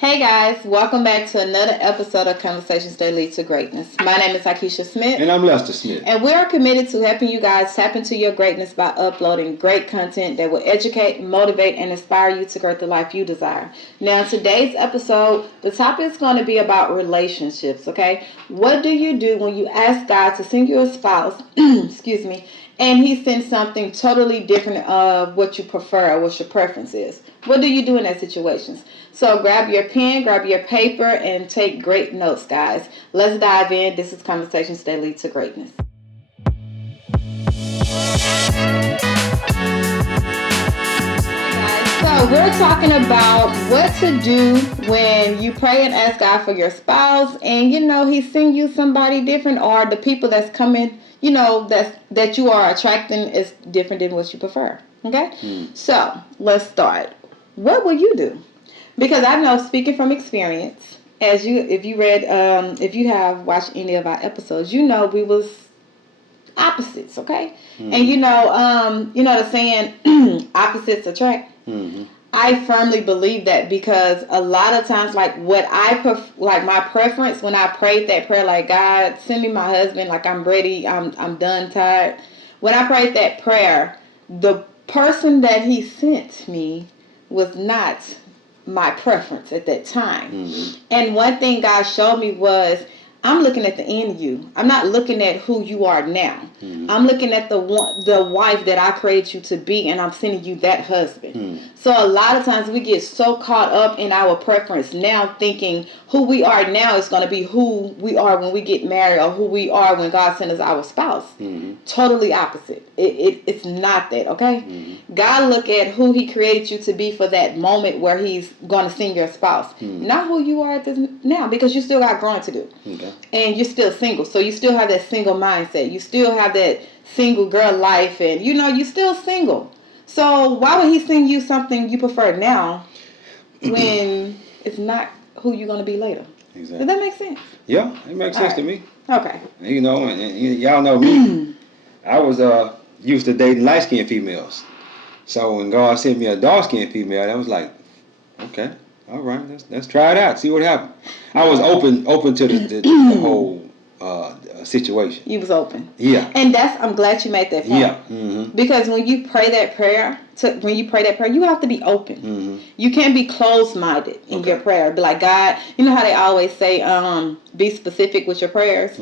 Hey guys, welcome back to another episode of Conversations That Lead to Greatness. My name is Akeisha Smith. And I'm Lester Smith. And we're committed to helping you guys tap into your greatness by uploading great content that will educate, motivate, and inspire you to create the life you desire. Now, today's episode, the topic is going to be about relationships, okay? What do you do when you ask God to send you a spouse, excuse me, and he sends something totally different of what you prefer or what your preference is? What do you do in that situations? So grab your pen, grab your paper, and take great notes, guys. Let's dive in. This is Conversations That Lead to Greatness. So we're talking about what to do when you pray and ask God for your spouse, and He send you somebody different, or the people that's coming, that you are attracting is different than what you prefer. Okay? So let's start. What will you do? Because I know, speaking from experience, if you have watched any of our episodes, we was opposites, okay? And the saying, opposites attract. I firmly believe that, because a lot of times, like my preference when I prayed that prayer, like, God, send me my husband, like, I'm ready, I'm done, tired. When I prayed that prayer, the person that he sent me was not my preference at that time. And one thing God showed me was, I'm looking at the end of you. I'm not looking at who you are now. I'm looking at the wife that I created you to be, and I'm sending you that husband. So a lot of times we get so caught up in our preference now, thinking who we are now is going to be who we are when we get married, or who we are when God sends us our spouse. Totally opposite. It's not that, okay? God look at who he created you to be for that moment where he's going to send your spouse. Not who you are now, because you still got growing to do. Okay. And you're still single, so you still have that single mindset. You still have that single girl life, and you're still single. So why would he send you something you prefer now when it's not who you're going to be later? Exactly. Does that make sense? Yeah, it makes sense to me. Okay. And y'all know me. I was used to dating light-skinned females. So when God sent me a dark-skinned female, I was like, okay. All right, let's try it out. See what happens. I was open to the whole situation. You was open. Yeah. And I'm glad you made that point. Yeah. Because when you pray that prayer, you have to be open. You can't be closed-minded in your prayer. Be like, God, you know how they always say, be specific with your prayers.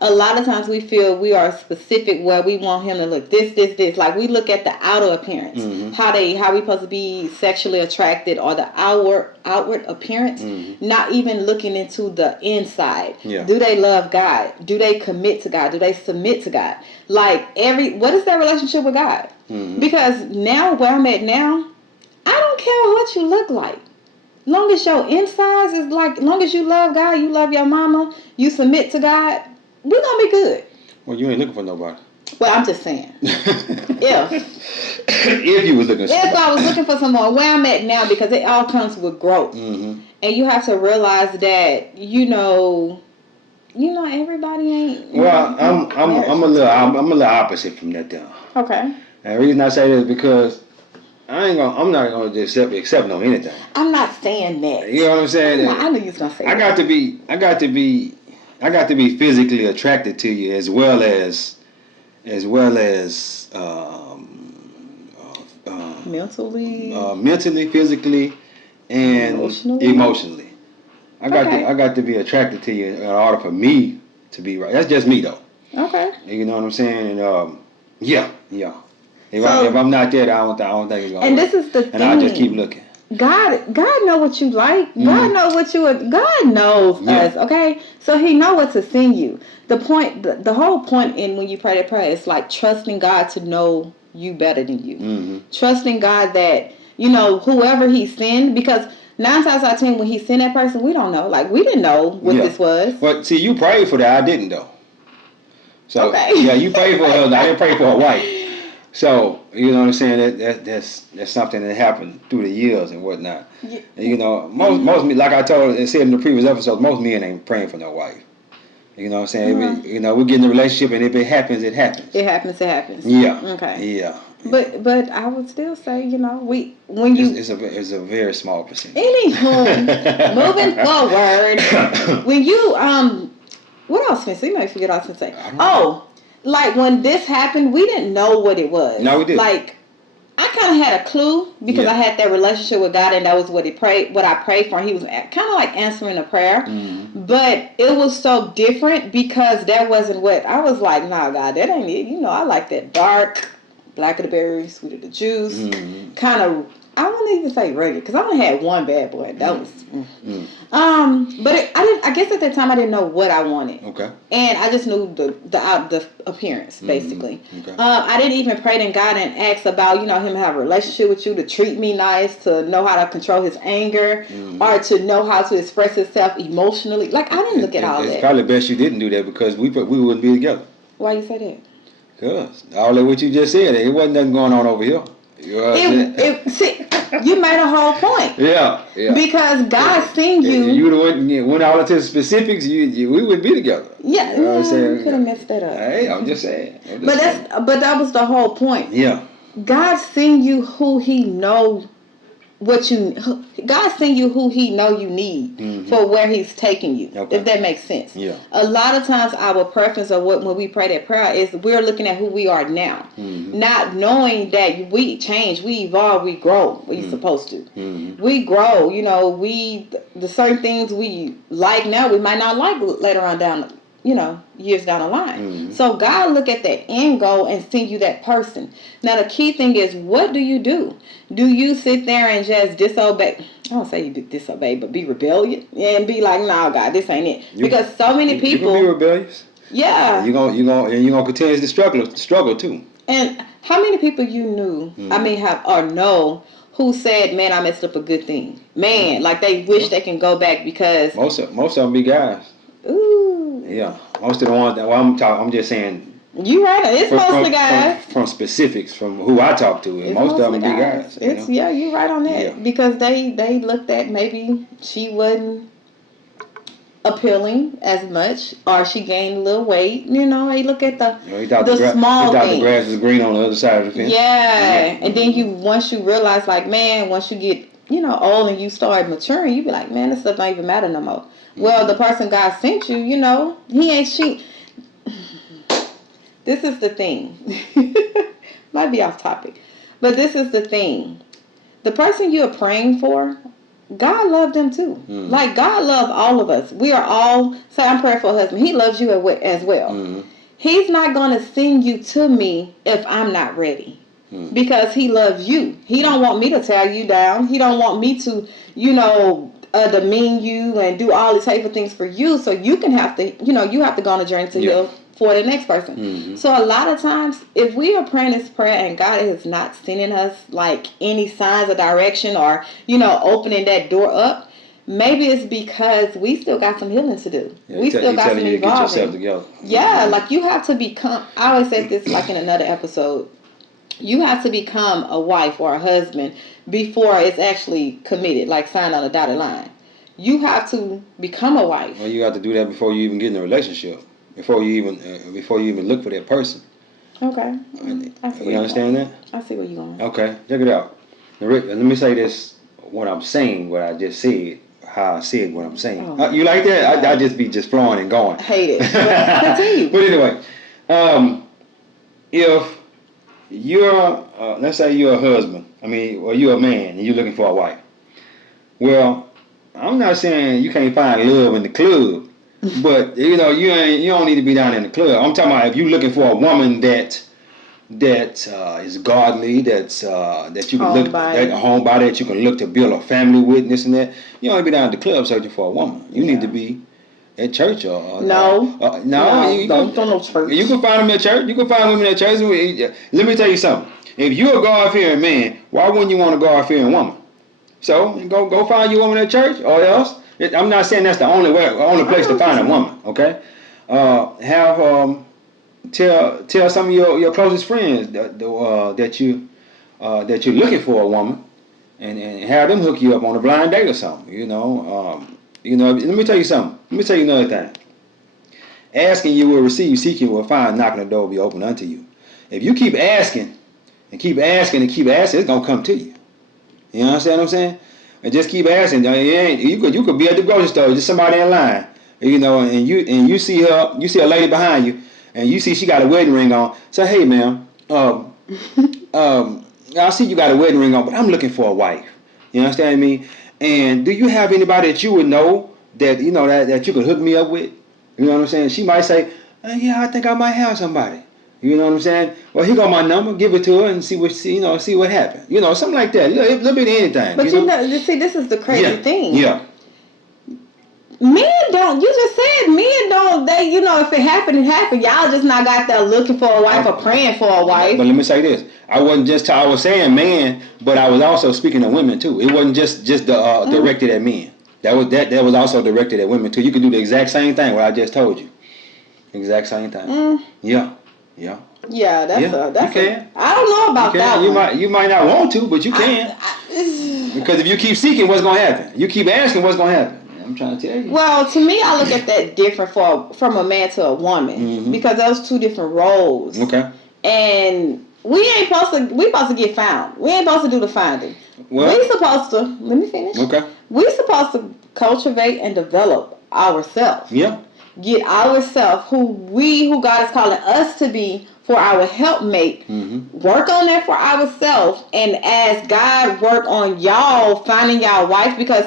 A lot of times we feel we are specific where we want him to look this. Like, we look at the outer appearance, how we supposed to be sexually attracted, or the outward appearance, not even looking into the inside. Yeah. Do they love God? Do they commit to God? Do they submit to God? Like, what is their relationship with God? Because now, where I'm at now, I don't care what you look like. Long as your insides is like, long as you love God, you love your mama, you submit to God, we're going to be good. Well, you ain't looking for nobody. Well, I'm just saying. If you was looking for somebody. If I was looking for someone, where I'm at now, because it all comes with growth. And you have to realize that, everybody ain't. Well, I'm a little opposite from that though. Okay. And the reason I say that is because I'm not gonna just accept no anything. I'm not saying that. You know what I'm saying? I knew you was gonna say that. I got to be physically attracted to you, as well as mentally, physically, and emotionally. I got to be attracted to you in order for me to be right. That's just me though. Okay. You know what I'm saying? And yeah. If I'm not there, I don't think it's gonna. And work. This is the thing. And I just keep looking. God know what you like. God knows what God knows us. Okay, so He know what to send you. The whole point in when you pray that prayer is like trusting God to know you better than you. Trusting God that whoever He send, because 9 times out of 10 when He send that person, we don't know. Like, we didn't know what this was. But see, you prayed for that. I didn't though. So okay. Yeah, you prayed for her. I didn't pray for her wife. So, you know what I'm saying? That's something that happened through the years and whatnot. Yeah. And, most like I told and said in the previous episode, most men ain't praying for no wife. You know what I'm saying? We get in a relationship, and if it happens, it happens. It happens. Yeah. Okay. Yeah. But I would still say, when you It's a very small percentage. anywho, moving forward, when you what else, Spencer? You might forget what I was gonna say. Oh, like when this happened, we didn't know what it was. No, we didn't. Like I kind of had a clue because I had that relationship with God, and that was what I prayed for. He was kind of like answering a prayer, but it was so different because that wasn't what I was like. Nah, God, that ain't it. I like that dark, black of the berry, sweet of the juice, kind of. I wouldn't even say regular because I only had one bad boy. That was. But I guess at that time I didn't know what I wanted. Okay. And I just knew the appearance basically. Okay. I didn't even pray to God and ask about him have a relationship with you, to treat me nice, to know how to control his anger, or to know how to express himself emotionally. Like I didn't look at all that. It's probably best you didn't do that because we wouldn't be together. Why you say that? Because all of what you just said, it wasn't nothing going on over here. See, you made a whole point. Yeah. Because God seen you. You would have went all into the specifics. We wouldn't be together. Yeah, you know what I'm saying? You could have messed that up. Hey, I'm just saying. But that was the whole point. Yeah. God seen you who He know God seen you who He know you need for where He's taking you. Okay. If that makes sense. Yeah. A lot of times our preference of when we pray that prayer is we're looking at who we are now, not knowing that we change, we evolve, we grow. We're supposed to. We grow. The certain things we like now we might not like later on down. Years down the line. So God look at that end goal and send you that person. Now the key thing is, what do you do? Do you sit there and just disobey? I don't say you disobey, but be rebellious and be like, "No, God, this ain't it." Because so many people you can be rebellious. Yeah. You're gonna continue to struggle too. And how many people you knew? Have or know who said, "Man, I messed up a good thing." Man, like they wish they can go back because most of them be guys. Ooh. Yeah, most of the ones that I'm just saying. You right. It's mostly guys. From specifics, from who I talk to, and most of them be guys. Yeah, you right on that. Yeah. Because they looked at maybe she wasn't appealing as much, or she gained a little weight. They look at the small things. The grass is green on the other side of the fence. Yeah, and then once you realize, like, man, once you get old and you start maturing, you be like, man, this stuff don't even matter no more. Well, the person God sent you, he ain't she. This is the thing. Might be off topic, but this is the thing. The person you're praying for, God loved them too. Like God loved all of us. We are all. Say, I'm praying for a husband. He loves you as well. He's not going to send you to me if I'm not ready. Because He loves you. He don't want me to tear you down. He don't want me to, demean you and do all these hateful things for you. So you can have to, you have to go on a journey to heal for the next person. So a lot of times, if we are praying this prayer and God is not sending us like any signs of direction or, opening that door up, maybe it's because we still got some healing to do. We still got some evolving. Get yourself together. Yeah, like you have to become. I always said this like in another episode. You have to become a wife or a husband before it's actually committed, like signed on a dotted line. You have to become a wife. Well, you have to do that before you even get in a relationship. Before you even look for that person. Okay. You understand that? I see where you're going. Okay, check it out. Now, Rick, let me say this: what I'm saying, what I just said, how I said what I'm saying. You like that? I just be flowing and going. I hate it. But continue. But anyway, if you're, let's say you're a husband, or you're a man and you're looking for a wife. Well, I'm not saying you can't find love in the club, but you don't need to be down in the club. I'm talking about if you're looking for a woman that is godly, that you can a homebody that you can look to build a family with, this and that. You don't need to be down at the club searching for a woman. You need to be at church or no, don't no church. You can find them at church. You can find women at church. Let me tell you something. If you're a God-fearing man, why wouldn't you want a God-fearing woman? So go find your woman at church, or else. I'm not saying that's the only place to find a woman. Okay, tell some of your closest friends that you're looking for a woman, and have them hook you up on a blind date or something. Let me tell you something. Let me tell you another thing. Asking you will receive, seeking will find, knocking the door will be open unto you. If you keep asking, and keep asking, it's gonna come to you. You understand what I'm saying? And just keep asking. You could be at the grocery store, just somebody in line, and you see a lady behind you, and you see she got a wedding ring on. Say, hey, ma'am, I see you got a wedding ring on, but I'm looking for a wife. You understand me? And do you have anybody that you would know that that you could hook me up with? You know what I'm saying? She might say, yeah, I think I might have somebody. You know what I'm saying? Well, here go my number. Give it to her and see what happens. Something like that. A little bit of anything. But you see, this is the crazy thing. Yeah. Men don't. You just said men don't. They, if it happened, it happened. Y'all just not got there looking for a wife or praying for a wife. But let me say this: I wasn't just. I was saying man, but I was also speaking to women too. It wasn't just directed at men. That was also directed at women too. You can do the exact same thing. What I just told you. Exact same thing. Yeah. Yeah. Yeah, that's you can. I don't know about that one. You might not want to, but you can. Because if you keep seeking, what's going to happen? You keep asking, what's going to happen? I'm trying to tell you. Well, to me, I look at that different from a man to a woman because those two different roles. Okay. And we supposed to get found. We ain't supposed to do the finding. Well, we supposed to. Let me finish. Okay. We supposed to cultivate and develop ourselves. Yeah. Get ourselves who God is calling us to be for our helpmate. Work on that for ourselves, and as God work on y'all finding y'all wife, because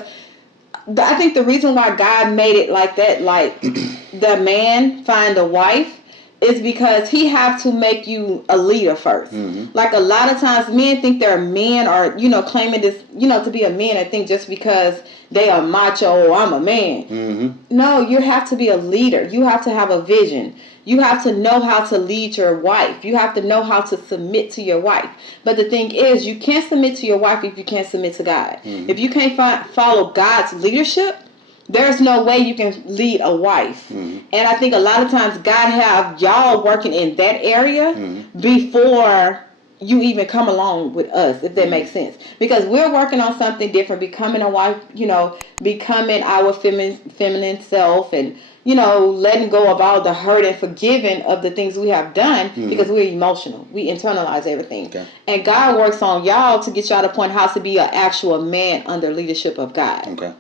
I think the reason why God made it like that, like the man find a wife, is because he have to make you a leader first. Like a lot of times men think they're men, or claiming this, to be a man, and think just because they are macho, I'm a man. No, you have to be a leader. You have to have a vision. You have to know how to lead your wife. You have to know how to submit to your wife. But the thing is, you can't submit to your wife if you can't submit to God. If you can't follow God's leadership, there's no way you can lead a wife. And I think a lot of times God have y'all working in that area before you even come along with us, if that makes sense. Because we're working on something different, becoming a wife, becoming our feminine self, and letting go of all the hurt and forgiving of the things we have done, because we're emotional. We internalize everything. Okay. And God works on y'all to get y'all to the point how to be an actual man under leadership of God. Okay.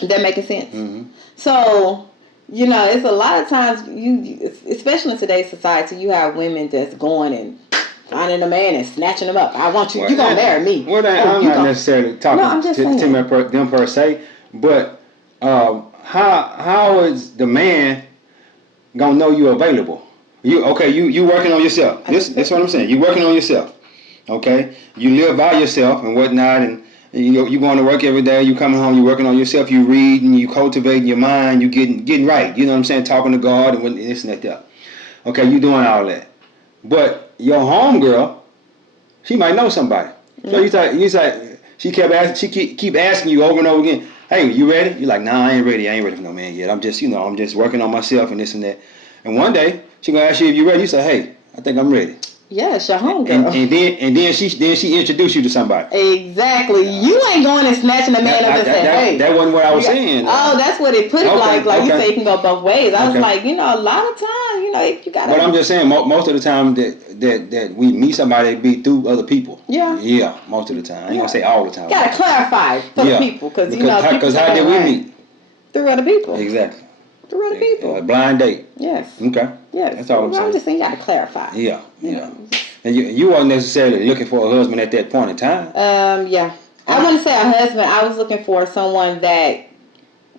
Is that making sense? So, it's a lot of times, especially in today's society, you have women that's going and finding a man and snatching him up. I want you. You're going to marry me. Well, I'm not necessarily talking to them per se, but how is the man going to know you're available? You working on yourself. That's what I'm saying. You working on yourself. Okay? You live by yourself and whatnot, and you going to work every day, you coming home, you working on yourself, you reading, you cultivating your mind, you getting right, you know what I'm saying, talking to God and this and that. Okay, you doing all that. But your homegirl, she might know somebody. So you say she keep asking you over and over again, hey, you ready? You're like, nah, I ain't ready for no man yet. I'm just working on myself and this and that. And one day she gonna ask you if you ready. You say, hey, I think I'm ready. Yeah, it's your homegirl. And then she introduced you to somebody. Exactly. You ain't going and snatching a man up and saying, hey. That wasn't what I was saying. Oh, that's what it put it like. Like you say, it can go both ways. I was like, a lot of times, you got to. But I'm just saying, most of the time that we meet somebody, it be through other people. Yeah. Yeah, most of the time. I ain't going to say all the time. Got to clarify for the people. Because how did we meet? Through other people. Exactly. Through other people. A blind date. Yes. Okay. Yes. That's all I'm saying. I'm just saying you got to clarify. Yeah. And you weren't necessarily looking for a husband at that point in time. Yeah. I want to say a husband. I was looking for someone that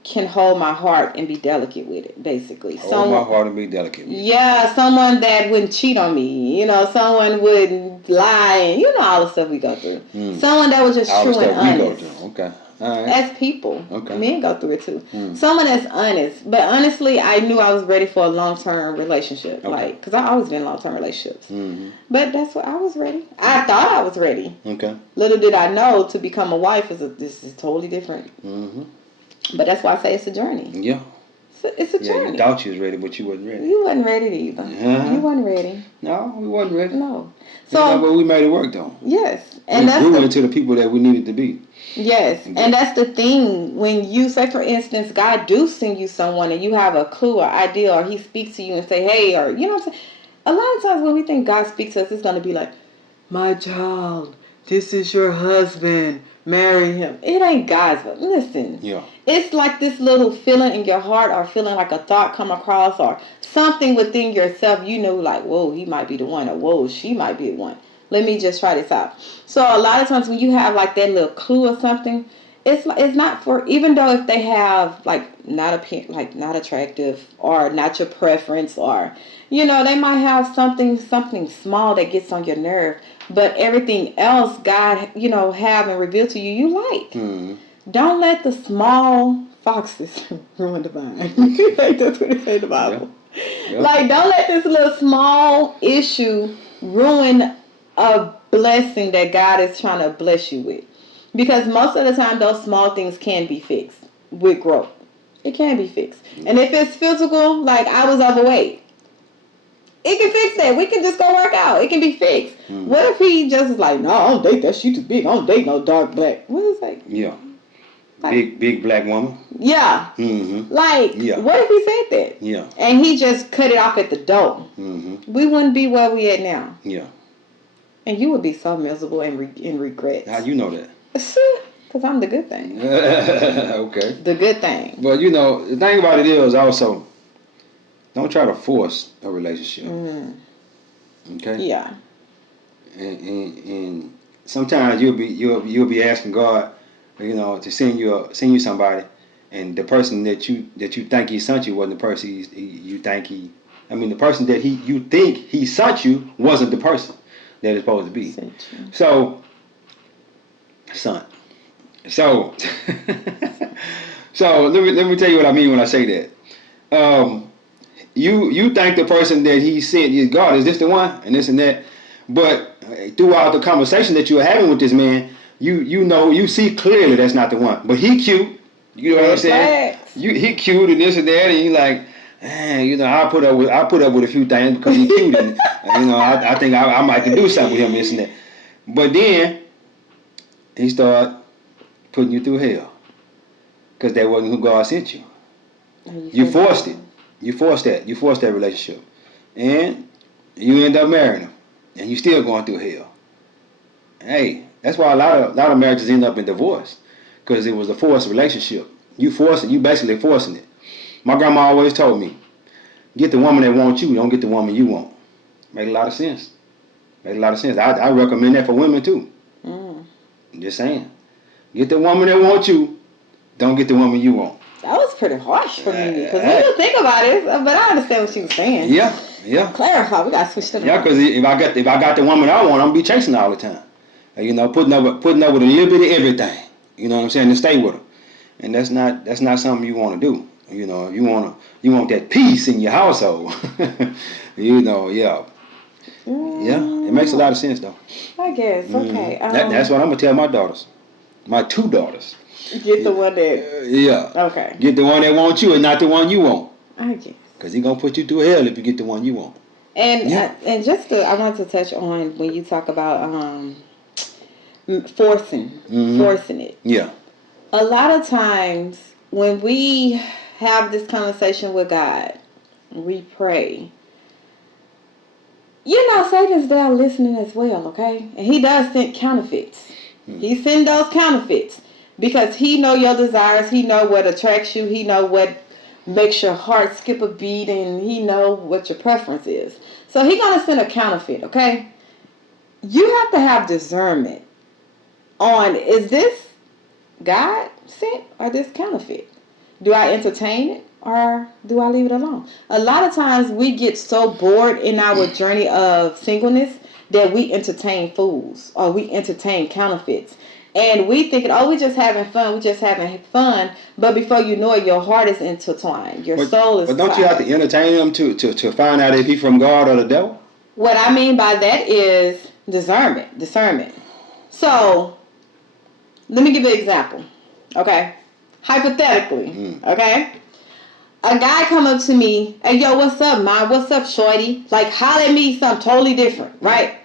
can hold my heart and be delicate with it, basically. Hold my heart and be delicate with it. Yeah, someone that wouldn't cheat on me. Someone wouldn't lie, and all the stuff we go through. Someone that was just all true and honest. We go through. Okay. All right. As people, men go through it too. Someone that's honest, but honestly, I knew I was ready for a long-term relationship, because I always been in long-term relationships. But that's what I was ready. I thought I was ready. Okay. Little did I know to become a wife this is totally different. But that's why I say it's a journey. Yeah. It's a journey. Yeah, you thought you was ready, but you wasn't ready. You wasn't ready either. You wasn't ready. No, we wasn't ready. No. So, but we made it work though. Yes, and we grew into the people that we needed to be. Yes, and that's the thing. When you say, for instance, God do send you someone and you have a clue or idea, or He speaks to you and say, hey, or what I'm saying. A lot of times when we think God speaks to us, it's going to be like, my child, this is your husband, marry him. It ain't God's will. Listen. Yeah. It's like this little feeling in your heart or feeling like a thought come across or something within yourself. You know, like, whoa, he might be the one, or whoa, she might be the one. Let me just try this out. So a lot of times when you have like that little clue or something, it's not for, even though if they have like not attractive or not your preference, or you know, they might have something small that gets on your nerve, but everything else God, you know, have and reveal to you, you like. Mm-hmm. Don't let the small foxes ruin the vine. Like that's what it say in the Bible. Yeah. Like, don't let this little small issue ruin a blessing that God is trying to bless you with. Because most of the time, those small things can be fixed with growth. It can be fixed. And if it's physical, like I was overweight, it can fix that. We can just go work out. It can be fixed. What if he just is like, no, I don't date that. She too big. I don't date no dark black. What is that? Yeah. Like, big black woman. Yeah. Mm-hmm. Like, what if he said that? Yeah. And he just cut it off at the door. Mm-hmm. We wouldn't be where we at now. Yeah. And you would be so miserable and in regret. How you know that? Because I'm the good thing. Okay. The good thing. But you know, the thing about it is also, don't try to force a relationship. Okay. Yeah. And sometimes you'll be asking God, you know, to send you somebody, and the person that you think he sent you wasn't the person you think he. I mean, the person that you think he sent you wasn't the person that it's supposed to be. So, son. So, so let me tell you what I mean when I say that. You think the person that he sent you, God, is this the one, and this and that, but throughout the conversation that you're having with this man, you know, you see clearly that's not the one. But he cute, you know what I'm saying? He cute and this and that, and you like, you know, I put up with a few things because he's cute, and you know, I think I might can do something with him, this and that. But then he started putting you through hell because that wasn't who God sent you. You forced it. You forced that. You forced that relationship, and you end up marrying him, and you still going through hell. Hey, that's why a lot of marriages end up in divorce, because it was a forced relationship. You forcing. You basically forcing it. My grandma always told me, get the woman that wants you. Don't get the woman you want. Made a lot of sense. Made a lot of sense. I recommend that for women too. Just saying. Get the woman that wants you. Don't get the woman you want. That was pretty harsh for me, because when you think about it, but I understand what she was saying. Yeah. Clarify. We got to switch to the because if I got the woman I want, I'm gonna be chasing her all the time. You know, putting up with a little bit of everything. You know what I'm saying? To stay with her, and that's not something you want to do. You know, you want that peace in your household. You know, yeah. It makes a lot of sense though. I guess. Okay. That's what I'm gonna tell my daughters, my 2 daughters. Get the one that. Okay. Get the one that wants you and not the one you want. I guess. Because he's gonna put you through hell if you get the one you want. And and just I wanted to touch on when you talk about forcing it. Yeah. A lot of times when we have this conversation with God, we pray. You know, Satan's there listening as well, okay? And he does send counterfeits. He sends those counterfeits because he know your desires. He know what attracts you. He know what makes your heart skip a beat, and he know what your preference is. So he's going to send a counterfeit, okay? You have to have discernment on, is this God sent or this counterfeit? Do I entertain it or do I leave it alone? A lot of times we get so bored in our journey of singleness that we entertain fools or we entertain counterfeits. And we thinking, oh, we're just having fun. But before you know it, your heart is intertwined. Your soul is. But don't you have to entertain them to find out if he's from God or the devil? What I mean by that is discernment. So, let me give you an example. Okay? Hypothetically. Okay? A guy come up to me, hey, yo, what's up, man? What's up, shorty? Like, holler at me something totally different, right?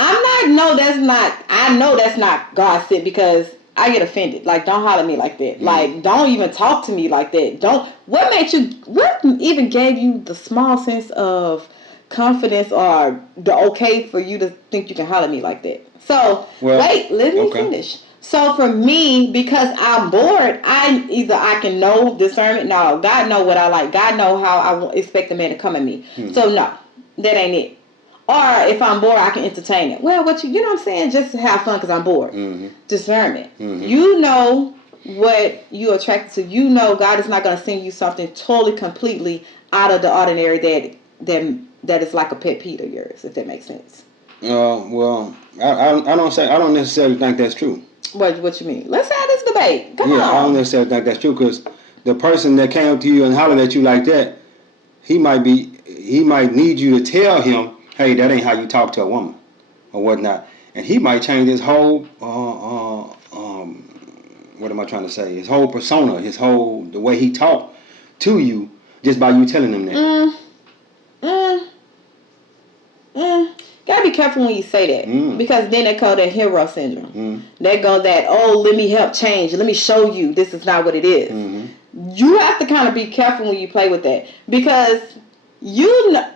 I know that's not God sent, because I get offended. Like, don't holler at me like that. Like, don't even talk to me like that. What even gave you the small sense of confidence or the okay for you to think you can holler at me like that. So, wait, let me finish. So for me, because I'm bored, I can know discernment. No, God know what I like. God know how I expect a man to come at me. So no, that ain't it. Or if I'm bored, I can entertain it. Well, you know what I'm saying? Just to have fun because I'm bored. Discernment. You know what you're attracted to. You know God is not going to send you something totally, completely out of the ordinary that is like a pet peeve of yours, if that makes sense. Well, I don't necessarily think that's true. What you mean? Let's have this debate. Come on. I don't necessarily think that's true because the person that came up to you and hollered at you like that, he might need you to tell him, hey, that ain't how you talk to a woman or whatnot, and he might change his whole what am I trying to say? His whole persona, the way he talk to you just by you telling him that. Gotta be careful when you say that because then they call that hero syndrome. They go that, oh, let me help change. Let me show you this is not what it is. You have to kind of be careful when you play with that because you know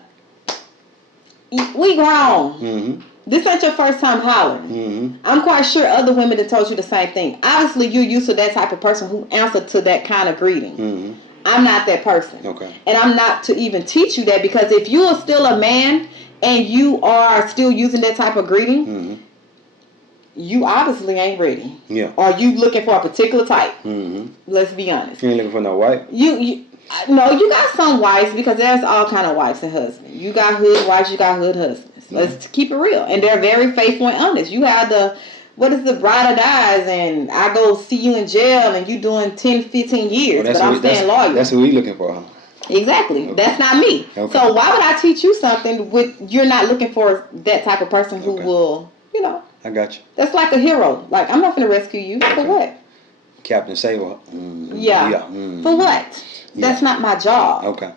we grown. This ain't your first time hollering. I'm quite sure other women have told you the same thing. Obviously, you're used to that type of person who answered to that kind of greeting. I'm not that person. Okay. And I'm not to even teach you that because if you are still a man and you are still using that type of greeting, you obviously ain't ready. Yeah. Or you looking for a particular type. Let's be honest. You ain't looking for no wife? No, you got some wives because there's all kind of wives and husbands. You got hood wives, you got hood husbands. Let's keep it real. And they're very faithful and honest. You have the bride or dies and I go see you in jail and you doing 10, 15 years, but I'm staying loyal. That's what we looking for, huh? Exactly. Okay. That's not me. Okay. So why would I teach you something you're not looking for that type of person who will, I got you. That's like a hero. Like, I'm not going to rescue you. For what? Captain Sable. Yeah. For what? That's not my job. Okay.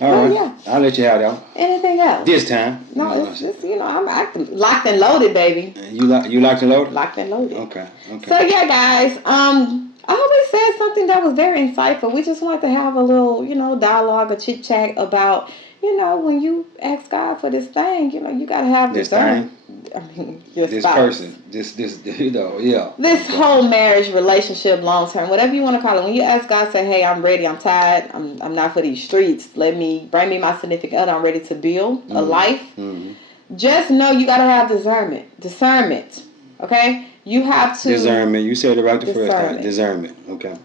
All right. Yeah. I'll let you have that one. Anything else? This time. No, it's just, I'm acting locked and loaded, baby. You locked and loaded? Locked and loaded. Okay. So, yeah, guys, I always said something that was very insightful. We just wanted to have a little, dialogue or chit chat about, when you ask God for this thing, you got to have this thing. I mean, your this spouse. Person, this, yeah. This whole marriage, relationship, long term, whatever you want to call it. When you ask God, say, "Hey, I'm ready. I'm tired. I'm not for these streets. Bring me my significant other. I'm ready to build a life." Just know you got to have discernment. Okay. You have to discernment. You said it right the first time. Discernment. Okay.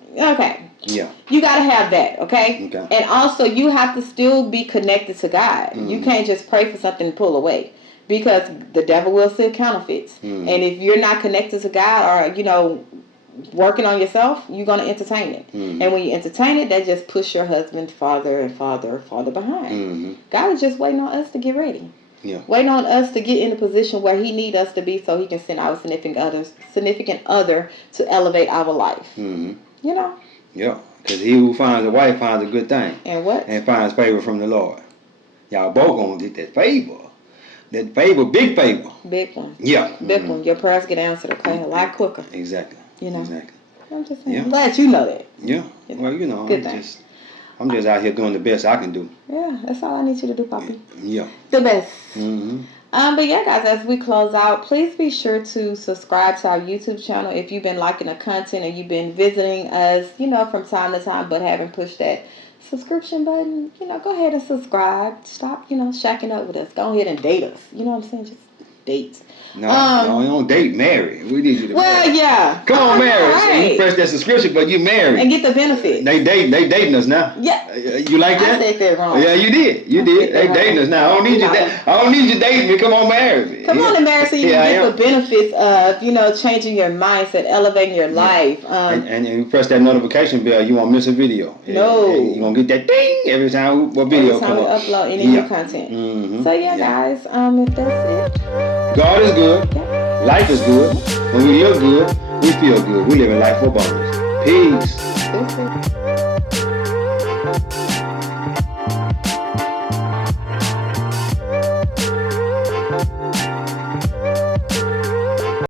Yeah. You got to have that, okay? And also, you have to still be connected to God. You can't just pray for something and pull away because the devil will steal counterfeits. And if you're not connected to God or, working on yourself, you're going to entertain it. And when you entertain it, that just push your husband farther and farther behind. God is just waiting on us to get ready. Yeah. Waiting on us to get in a position where he need us to be so he can send our significant other to elevate our life. Yeah, because he who finds a wife finds a good thing. And what? And finds favor from the Lord. Y'all both gonna get that favor. That favor, big favor. Big one. Yeah. Big one. Your prayers get answered, okay? A lot quicker. Exactly. Exactly. I'm just saying. I'm glad you know that. Yeah. Well, I'm just out here doing the best I can do. Yeah, that's all I need you to do, Poppy. Yeah. The best. But yeah, guys, as we close out, please be sure to subscribe to our YouTube channel if you've been liking the content and you've been visiting us, from time to time, but haven't pushed that subscription button. Go ahead and subscribe. Stop, shacking up with us. Go ahead and date us. You know what I'm saying? Just date. No, you don't date, marry. We need you to marry. Yeah. Come on, marry. Right. You press that subscription, but you marry. And get the benefit. They dating us now. Yeah. You like that? I said that wrong. Yeah, you did. They dating us now. I don't need you. I don't need you dating me. Come on, marry me. Come on and marry so you can get the benefits of, changing your mindset, elevating your life. And you press that notification bell. You won't miss a video. No. You're going to get that ding every time what video come up. Every time we upload any new content. So, guys, if that's it. God is good. Life is good. When we live good, we feel good. We live a life for abundance. Peace.